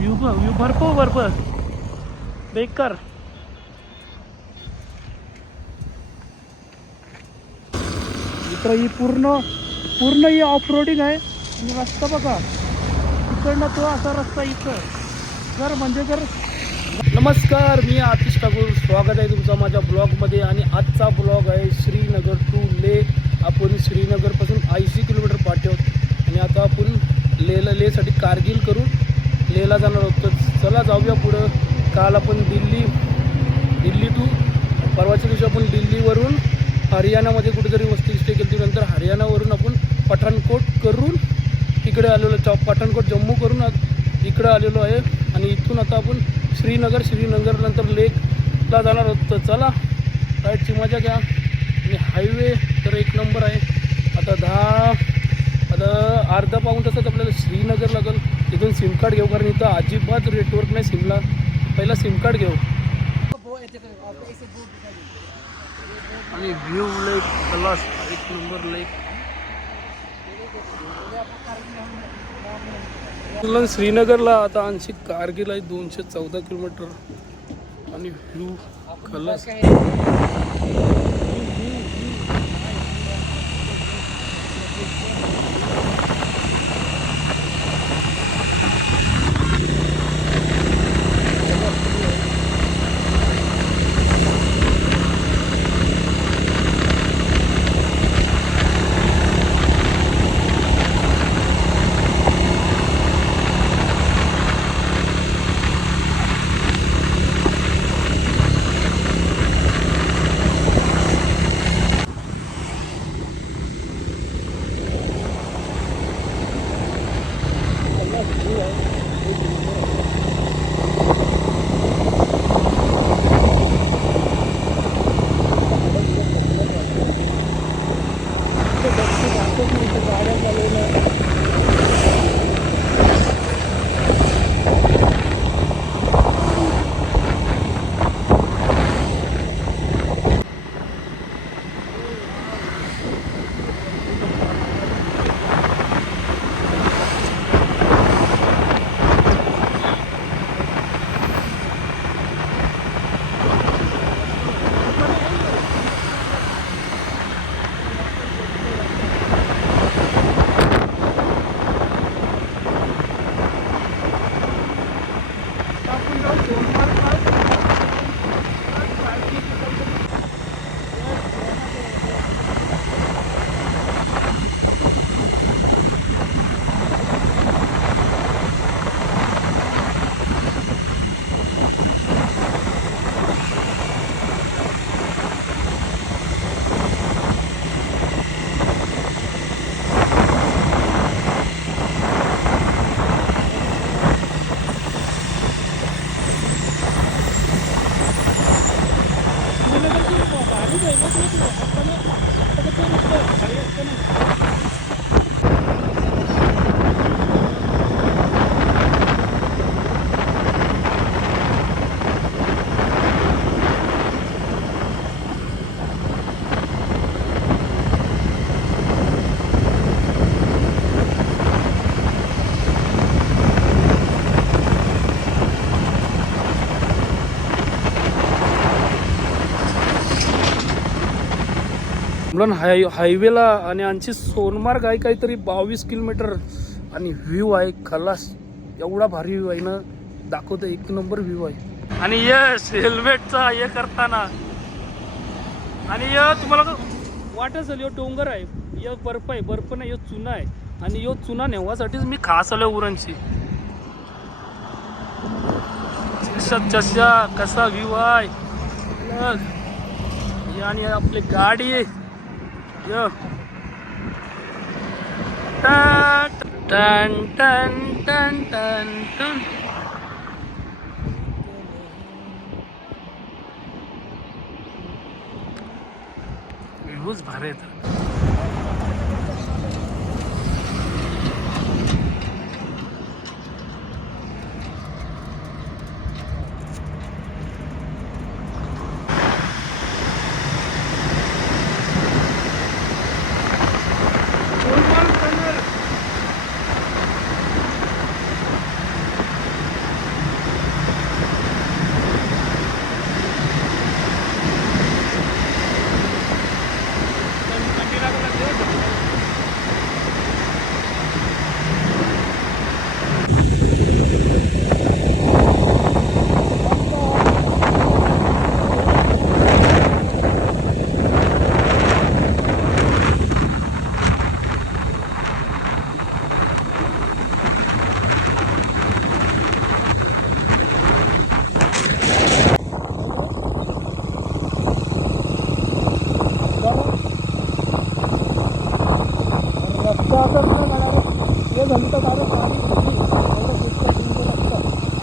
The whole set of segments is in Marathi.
व्यू बर्फ बेकार. इकडं ही पूर्ण ही ऑफ रोडिंग आहे. आणि रस्ता बघा इकडनं तो असा रस्ता इथं जर म्हणजे जर. नमस्कार, मी आतिश ठाकूर, स्वागत आहे तुमचं माझ्या ब्लॉगमध्ये. आणि आजचा ब्लॉग आहे श्रीनगर टू लेह. आपण श्रीनगरपासून 80 किलोमीटर पाठवत आणि आता आपण लेहसाठी कारगिल करून लेहला जाणार आहोत. तर चला जाऊया पुढं. काल आपण दिल्ली टू परवाच्या दिवशी आपण दिल्लीवरून हरियाणामध्ये कुठेतरी वस्ती स्टे केली. नंतर हरियाणावरून आपण पठाणकोट करून इकडे आलेलो. पठाणकोट जम्मू करून इकडे आलेलो आहे. आणि इथून आता आपण श्रीनगर नंतर लेकला जाणार आहोत. तर चला राईडची मजा घ्या. आणि हायवे तर एक नंबर आहे. आता अर्धा पाऊण तासात आपल्याला श्रीनगर लागेल. इथून सिम कार्ड घेऊ, कारण इथं अजिबात नेटवर्क नाही सिमला. पहिला सिम कार्ड घेऊ. आणि व्ह्यू लेक क्लास, एक नंबर लेक. श्रीनगरला आता आणखी कारगिल आहे 214 किलोमीटर. आणि व्ह्यू खलास. हायवेला आणि आणखी सोनमार्ग आहे काहीतरी 22 किलोमीटर. आणि व्ह्यू आहे खलास. एवढा भारी व्ह्यू आहे ना, दाखवतो. एक नंबर व्ह्यू आहे. आणि यश हेल्मेटचा हे करताना. आणि तुम्हाला वाटत असेल, यो डोंगर आहे, यो बर्फ आहे. बर्फ नाही, यो चुना आहे. आणि यो चुना नेवासाठीच मी खास आलो उरणची. कसा व्ह्यू आहे. आणि आपली गाडी आहे. टन टन टन टन टन. व्ह्यूज भारी आहेत.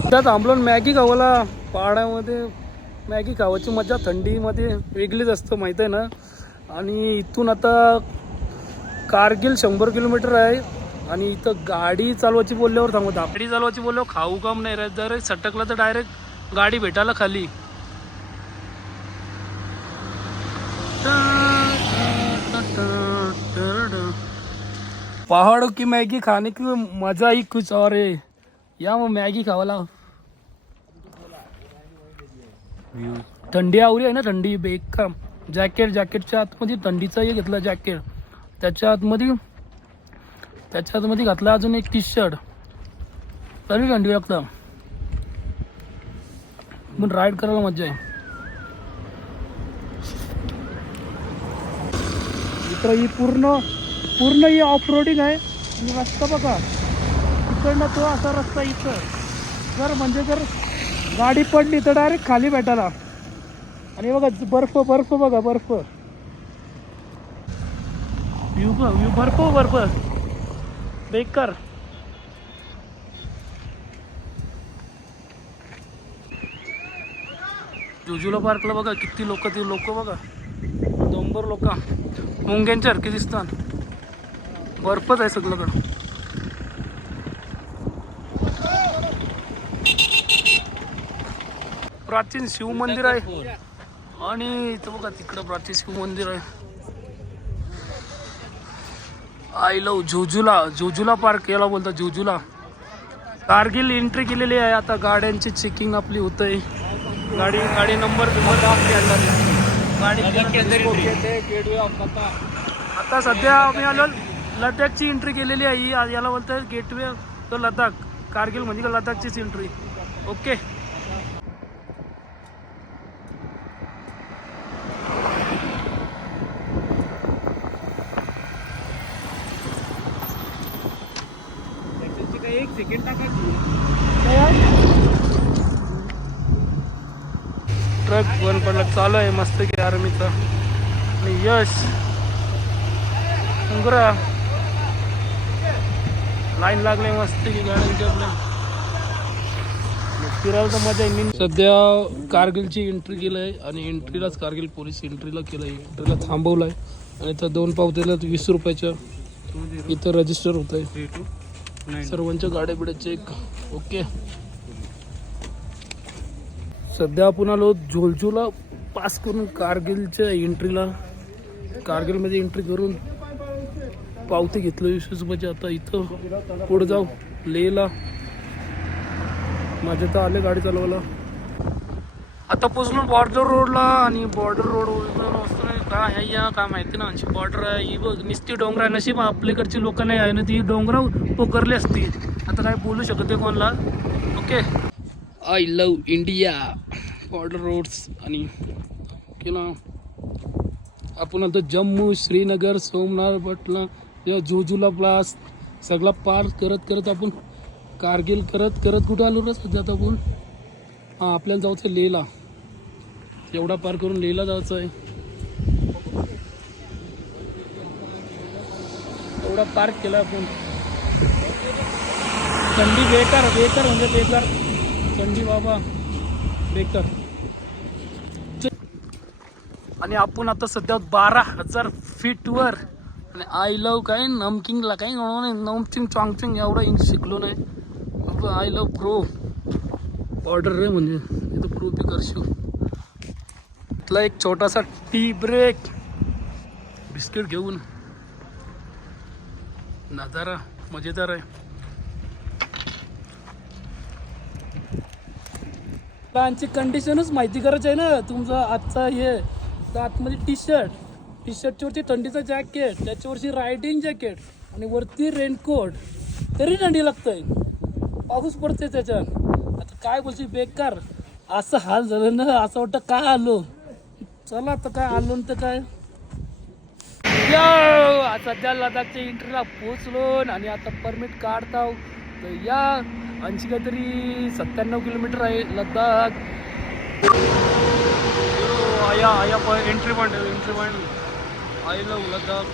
आता थांबलो मॅगी खावाला पहाडामध्ये. मॅगी खावायची मजा थंडीमध्ये वेगळीच असतं माहीत आहे ना. आणि इथून आता कारगिल 100 किलोमीटर आहे. आणि इथं गाडी चालवायची बोलल्यावर थांबवत, गाडी चालवायची बोलल्यावर खाऊ काम नाही रे. जर सटकला तर डायरेक्ट गाडी भेटायला खाली. पहाड़ों की मैगी खाने की मजा ही कुछ और है. या मग मॅगी खावाला. थंडी आवरी आहे ना, थंडी बेकार. जॅकेटच्या आतमध्ये थंडीचा हे घेतला जॅकेट, त्याच्या आतमध्ये घातला अजून एक टी शर्ट. तरी थंडी लागतं पण राईड करायला मजा आहे. मित्र ही पूर्ण ही ऑफ रोडिंग आहे. आणि रस्ता बघा इकडनं तो असा रस्ता इथं. जर गाडी पडली तर डायरेक्ट खाली भेटायला. आणि बघा बर्फ बघा, बर्फ व्यू बर्फ बेकार. जुजुला पार्कला बघा किती लोक बघा, दोंबर लोक मुंग्यांच्या सारखे दिसतात. बर्फच आहे सगळीकडं. प्राचीन शिव मंदिर आहे. आणि इथं बघा तिकडं प्राचीन शिव मंदिर आहे. आय लव झुझुला पार्क याला बोलतात, झुझुला. कारगिल एंट्री केलेली आहे. आता गाड्यांची चेकिंग आपली होत आहे. गाडी नंबर आता सध्या आम्ही आलो लडाखची एंट्री केलेली आहे. याला बोलतात गेटवे तो लडाख. कारगिल म्हणजे लडाखचीच एंट्री. ओके. एक सेकंड टाकायची. ट्रक बंद पडला, चालू आहे मस्त की आर्मीचा. आणि यश उंगरा लाईन लागले मस्त की गाड्यांची आपल्या. फिरायला तर मजा आहे. सध्या कारगिलची एंट्री केलं आहे आणि एंट्रीलाच कारगिल पोलीस एंट्रीला केलं आहे. एंट्रीला थांबवलं आहे आणि त्या 2 पावत्याला 20 रुपयाच्या इथं रजिस्टर होत आहे. सर्वांच्या गाड्या बिड्या चेक. ओके. सध्या आपण आलो झुलझुला पास करून कारगिलच्या एंट्रीला. कारगिलमध्ये एंट्री करून पावती घेतलं 20 रुपयाची. आता इथं पुढे जाऊ लेहला. माझ्या तर आले गाडी चालवायला. आता पोचलो बॉर्डर रोडला. आणि बॉर्डर रोड काय आहे या काय माहिती ना. अशी बॉर्डर आहे ही बघ, निस्ती डोंगर आहे. नशीब आपल्याकडची लोक नाही आहे ना, ती डोंगर पोकरली असती. आता काय बोलू शकते कोणाला. Okay. I love India. Border roads. आणि केला आपण आता जम्मू, श्रीनगर, सोमनाथ, पटना या झुझुला प्लास सगळा पार करत आपण कारगिल करत कुठं आलो रे सध्या आता आपण. हां आपल्याला जायचं आहे लेहला. एवढा पार करून लेहला जायचं आहे. एवढा पार केला आपण. थंडी बेकार म्हणजे बेकार थंडी बाबा बेकार. आणि आपण आता सध्या 12,000 फीटवर. आणि आय लव काय नमकिंगला काही नमचिंग चांगचिंग एवढा इंग्लिश शिकलो नाही. आय लव प्रो ऑर्डर रे म्हणजे इथं प्रो बी करशील. इथला एक छोटासा टी ब्रेक बिस्किट घेऊन. नजारा मजेदार आहे. त्यांची कंडिशनच माहिती करायची आहे ना. तुमचा आजचा हे तर आतमध्ये टी शर्टच्यावरती थंडीचा जॅकेट, त्याच्यावरची रायडिंग जॅकेट आणि वरती रेनकोट. तरी थंडी लागतंय. पाऊस पडते त्याच्यात. आता काय बोलशील बेकार असं हाल झालं ना, असं वाटतं काय आलो. चला आता काय आलो तर काय सध्या लडाखच्या इंटरला पोचलो आणि आता परमिट काढताव. तर या 80 काहीतरी 97 किलोमीटर आहे लडाख. आया entry point I love Ladakh.